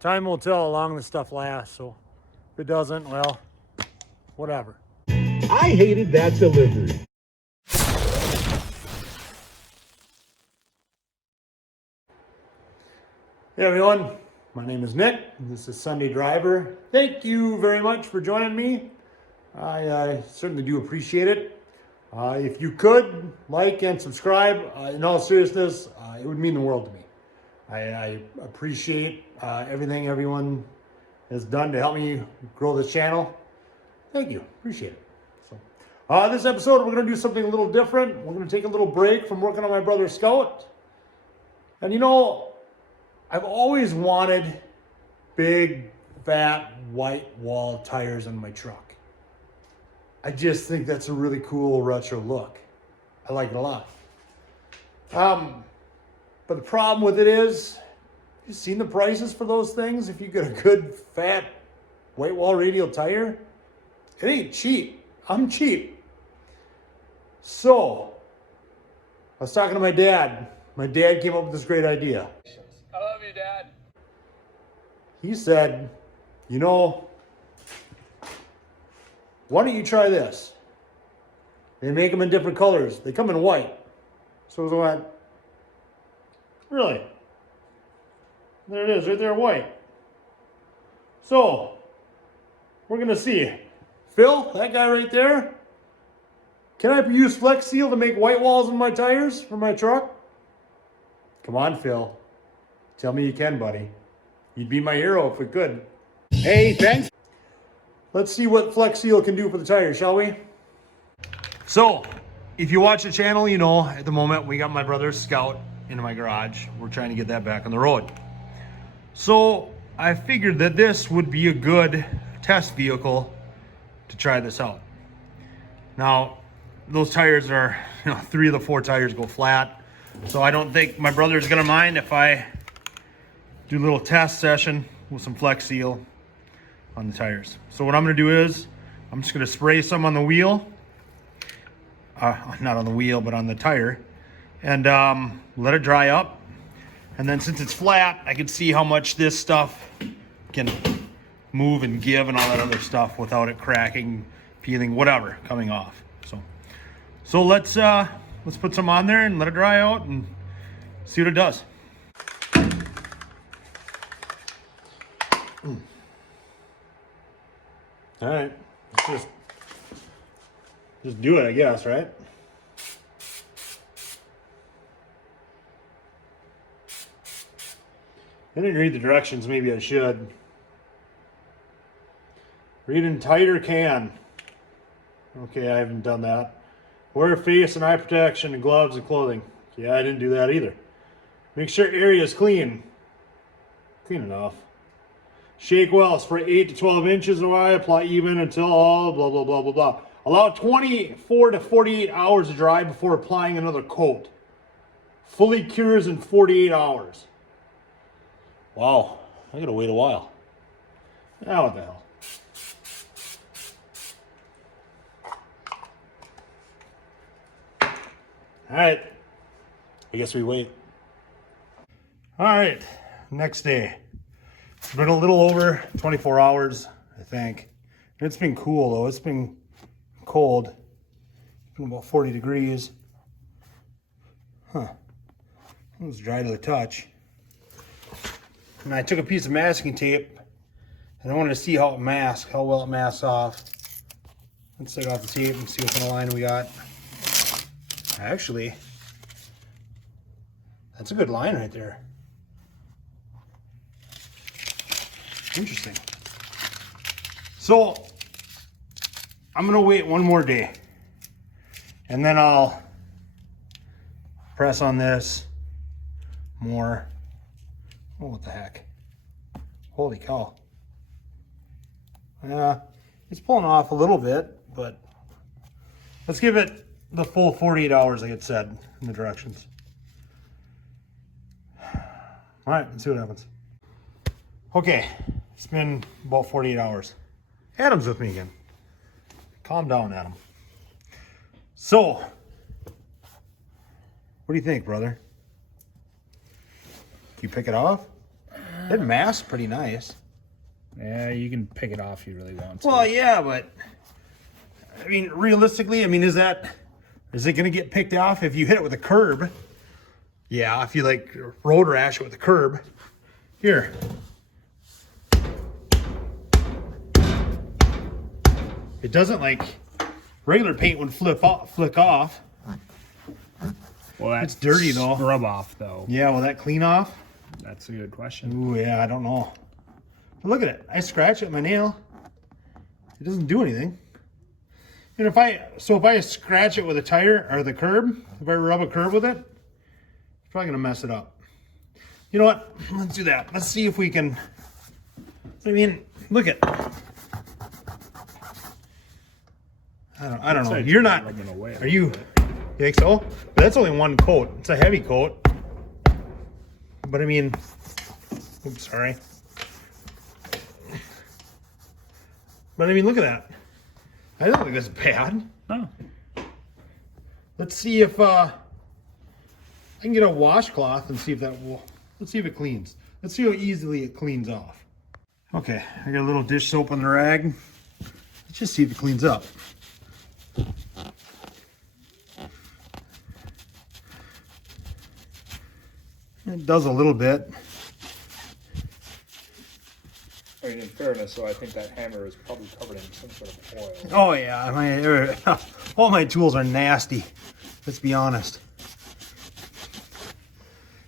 Time will tell how long this stuff lasts, so if it doesn't, well, whatever. I hated that delivery. Hey everyone, my name is Nick. This is Sunday Driver. Thank you very much for joining me. I certainly do appreciate it. If you could like and subscribe, in all seriousness, it would mean the world to me. I appreciate everything everyone has done to help me grow this channel. Thank you, appreciate it. So, this episode we're going to do something a little different. We're going to take a little break from working on my brother's Scout. And you know, I've always wanted big, fat, white wall tires on my truck. I just think that's a really cool retro look. I like it a lot. But the problem with it is, you've seen the prices for those things? If you get a good, fat, white wall radial tire, it ain't cheap. I'm cheap. So, I was talking to my dad. My dad came up with this great idea. I love you, Dad. He said, you know, why don't you try this? They make them in different colors. They come in white. So I went, really? There it is, right there, white. So, we're going to see. Phil, that guy right there, can I use Flex Seal to make white walls in my tires for my truck? Come on, Phil. Tell me you can, buddy. You'd be my hero if we could. Hey, thanks. Let's see what Flex Seal can do for the tire, shall we? So, if you watch the channel, you know at the moment we got my brother's Scout in my garage. We're trying to get that back on the road. So, I figured that this would be a good test vehicle to try this out. Now, those tires are, 3 of the 4 tires go flat. So I don't think my brother's gonna mind if I do a little test session with some Flex Seal on the tires. So what I'm gonna do is, I'm just gonna spray some on the wheel. Not on the wheel, but on the tire. And let it dry up. And then since it's flat, I can see how much this stuff can move and give and all that other stuff without it cracking, peeling, whatever, coming off. So let's put some on there and let it dry out and see what it does. All right, let's just do it, I guess, right? I didn't read the directions, maybe I should. Read in tighter can. Okay, I haven't done that. Wear face and eye protection and gloves and clothing. Yeah, I didn't do that either. Make sure area is clean. Clean enough. Shake well, spray 8 to 12 inches away, apply even until all blah, blah, blah, blah, blah. Allow 24 to 48 hours to dry before applying another coat. Fully cures in 48 hours. Wow, I gotta wait a while. Now what the hell? All right, I guess we wait. All right, next day. It's been a little over 24 hours, I think. It's been cool though, it's been cold. It's been about 40 degrees. Huh, it was dry to the touch. And I took a piece of masking tape and I wanted to see how well it masks off. Let's take off the tape and see what kind of line we got. Actually, that's a good line right there. Interesting. So, I'm gonna wait one more day and then I'll press on this more. Oh, what the heck? Holy cow. It's pulling off a little bit, but let's give it the full 48 hours like it said in the directions. All right, let's see what happens. Okay, it's been about 48 hours. Adam's with me again. Calm down, Adam. So, what do you think, brother? Do you pick it off? It masks pretty nice. Yeah, you can pick it off if you really want to. Well, yeah, but I mean, realistically, I mean, is it going to get picked off if you hit it with a curb? Yeah, if you like road rash it with a curb. Here. It doesn't like regular paint would flick off. Well, that's It's dirty though. Rub off though. Yeah, will that clean off? That's a good question. Ooh, yeah, I don't know. But look at it. I scratch it with my nail. It doesn't do anything. And if I scratch it with a tire or the curb, if I rub a curb with it, it's probably gonna mess it up. You know what? Let's do that. Let's see if we can. I mean, look at. I don't know. You're not. Rubbing away a Are you? little You think so? But that's only one coat. It's a heavy coat. But I mean, oops, sorry. But I mean, look at that. I don't think that's bad. bit. Oh. Let's see if I can get a washcloth and see if that will. Let's see if it cleans. Let's see how easily it cleans off. Okay, I got a little dish soap on the rag. Let's just see if it cleans up. It does a little bit. I mean, in fairness, so I think that hammer is probably covered in some sort of oil. Oh yeah, all my tools are nasty. Let's be honest.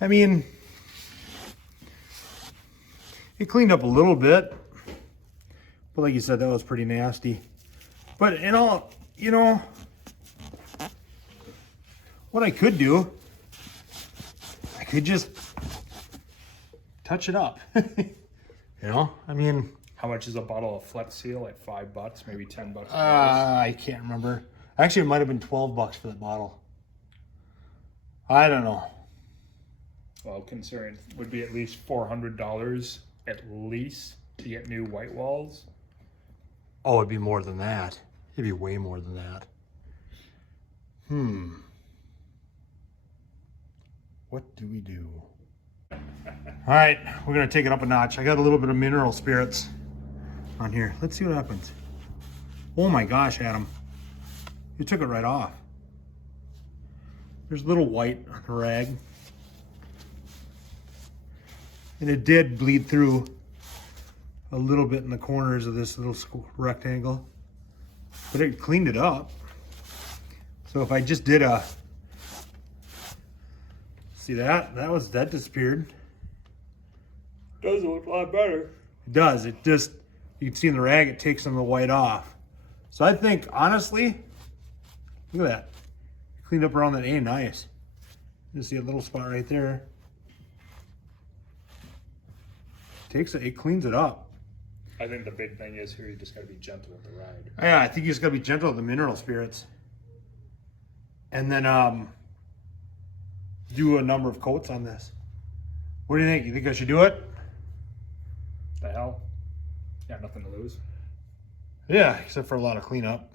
I mean, it cleaned up a little bit, but like you said, that was pretty nasty. But in all, you know, what I could do, I could just touch it up. You know, I mean, How much is a bottle of Flex Seal? Like $5, maybe $10. I can't remember. Actually, it might have been $12 for that bottle. I don't know. Well, considering it would be at least $400 at least to get new white walls. Oh, it'd be more than that. It'd be way more than that. What do we do? All right, we're gonna take it up a notch. I got a little bit of mineral spirits on here. Let's see what happens. Oh my gosh, Adam. You took it right off. There's a little white on the rag. And it did bleed through a little bit in the corners of this little rectangle. But it cleaned it up. So if I just did a, see that disappeared. Does look a lot better. It does. It just, you can see in the rag, it takes some of the white off. So I think, honestly, look at that. Cleaned up around that A, nice. You see a little spot right there. It cleans it up. I think the big thing is here you just got to be gentle with the ride. Yeah, I think you just gotta be gentle with the mineral spirits. And then do a number of coats on this. What do you think? You think I should do it? The hell? Got nothing to lose. Yeah, except for a lot of cleanup.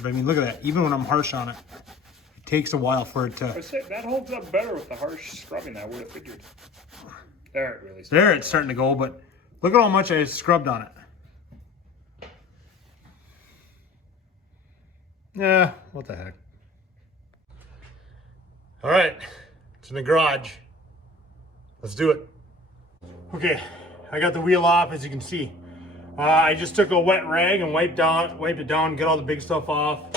But I mean, look at that. Even when I'm harsh on it, it takes a while for it I to. say that holds up better with the harsh scrubbing. I would have figured. There it really. There, it's starting to go, but look at how much I scrubbed on it. Yeah, what the heck. All right, it's in the garage. Let's do it. Okay, I got the wheel off, as you can see. I just took a wet rag and wiped it down, get all the big stuff off.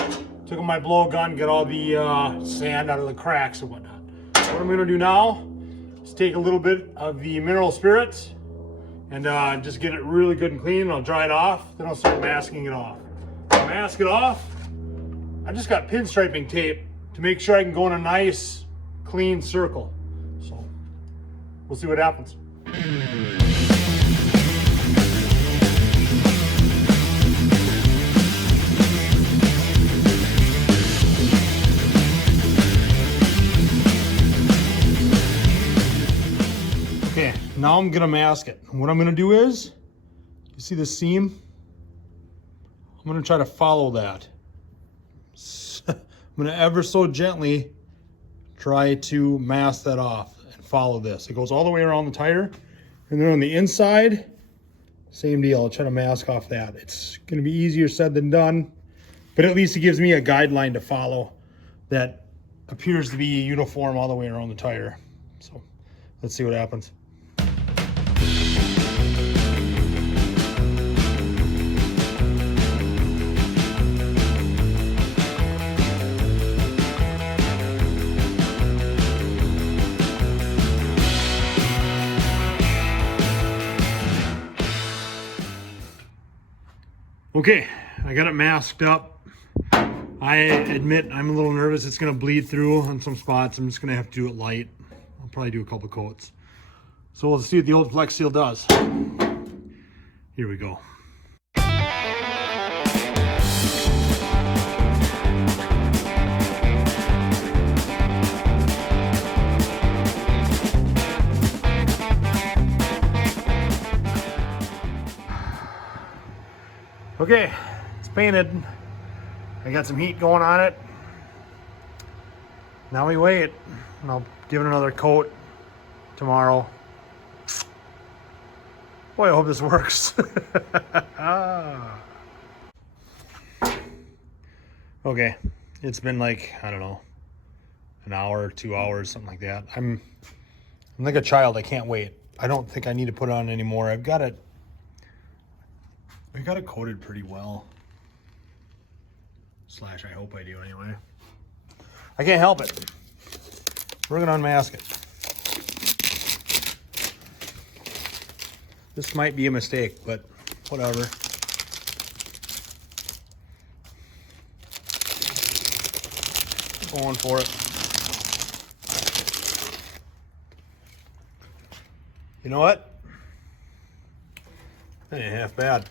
Took my blow gun, get all the sand out of the cracks and whatnot. What I'm gonna do now is take a little bit of the mineral spirits and just get it really good and clean. I'll dry it off, then I'll start masking it off. To mask it off, I just got pinstriping tape to make sure I can go in a nice, clean circle. So, we'll see what happens. Okay, now I'm gonna mask it. What I'm gonna do is, you see the seam? I'm gonna try to follow that. I'm gonna ever so gently try to mask that off and follow this. It goes all the way around the tire, and then on the inside, same deal. I'll try to mask off that. It's going to be easier said than done, but at least it gives me a guideline to follow that appears to be uniform all the way around the tire. So let's see what happens. Okay, I got it masked up. I admit I'm a little nervous. It's gonna bleed through on some spots. I'm just gonna have to do it light. I'll probably do a couple coats. So we'll see what the old Flex Seal does. Here we go. Okay, it's painted. I got some heat going on it. Now we wait, and I'll give it another coat tomorrow. Boy, I hope this works. Okay, it's been like, I don't know, an hour, 2 hours, something like that. I'm like a child, I can't wait. I don't think I need to put it on anymore. I've got it coated pretty well. Slash, I hope I do anyway. I can't help it. We're gonna unmask it. This might be a mistake, but whatever. Going for it. You know what? That ain't half bad.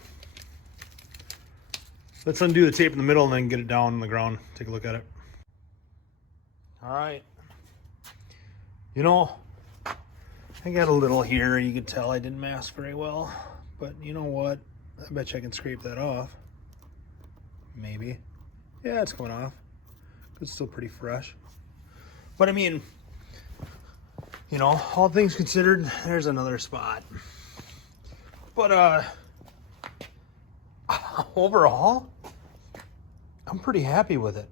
Let's undo the tape in the middle and then get it down on the ground. Take a look at it. All right. You know, I got a little here. You can tell I didn't mask very well. But you know what? I bet you I can scrape that off. Maybe. Yeah, it's coming off. It's still pretty fresh. But I mean, you know, all things considered, there's another spot. But overall, I'm pretty happy with it.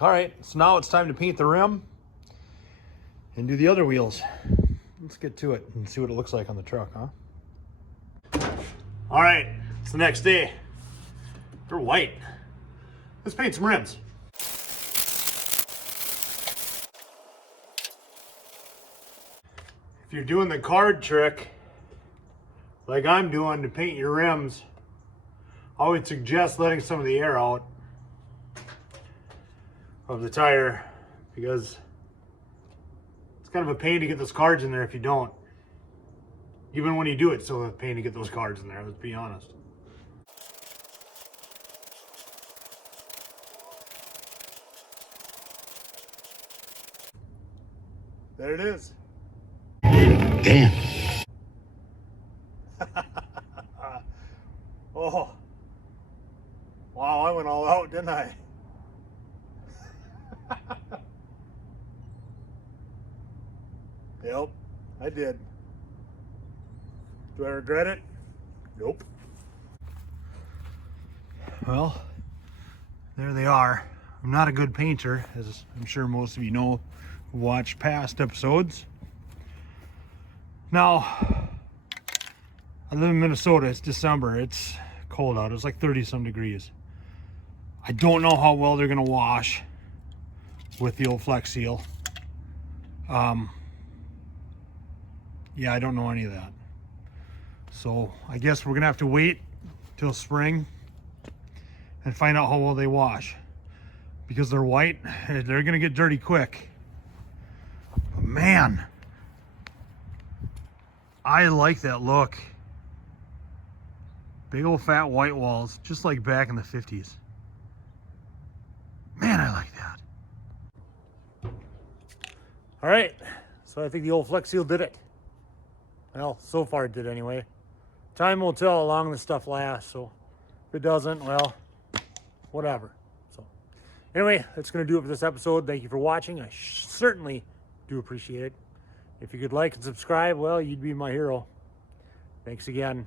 All right, so now it's time to paint the rim and do the other wheels. Let's get to it and see what it looks like on the truck, huh? All right, it's the next day. They're white. Let's paint some rims. If you're doing the card trick, like I'm doing to paint your rims, I would suggest letting some of the air out of the tire, because it's kind of a pain to get those cards in there if you don't. Even when you do it, it's still a pain to get those cards in there, let's be honest. There it is. Damn. Oh. Wow, I went all out, didn't I? Yep, I did. Do I regret it? Nope. Well, there they are. I'm not a good painter, as I'm sure most of you know who watched past episodes. Now, I live in Minnesota. It's December. It's cold out. It's like 30-some degrees. I don't know how well they're gonna wash with the old Flex Seal. Yeah, I don't know any of that. So I guess we're gonna have to wait till spring and find out how well they wash. Because they're white, they're gonna get dirty quick. But man, I like that look. Big old fat white walls, just like back in the 50s. Man, I like that. All right, so I think the old Flex Seal did it. Well, so far it did anyway. Time will tell how long this stuff lasts, so if it doesn't, well, whatever. So Anyway, that's going to do it for this episode. Thank you for watching. I certainly do appreciate it. If you could like and subscribe, well, you'd be my hero. Thanks again.